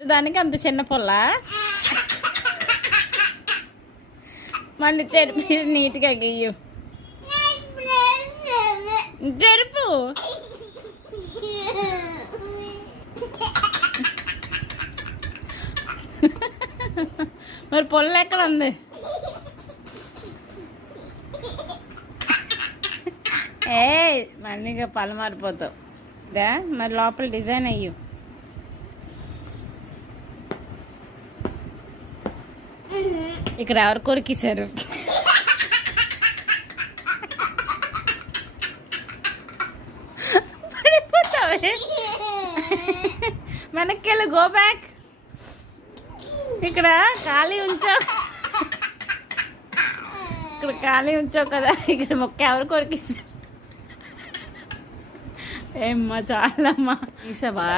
దానికి అంత చిన్న పొల్ల మళ్ళీ చెరిపి నీట్గా గీయు. చెరుపు మరి పొల్ల ఎక్కడ ఉంది? ఏ మళ్ళీగా పళ్ళు మారిపోతావు. మరి లోపల డిజైన్ అయ్యు. ఇక్కడ ఎవరు కొరికేశారు? పడిపోతావే. వెనక్కి గో బ్యాక్. ఇక్కడ ఖాళీ ఉంచావు, ఇక్కడ ఖాళీ ఉంచావు కదా, ఇక్కడ మొక్క ఎవరు కొరికేశారు? ఏమ్మా చాలమ్మా తీసావా?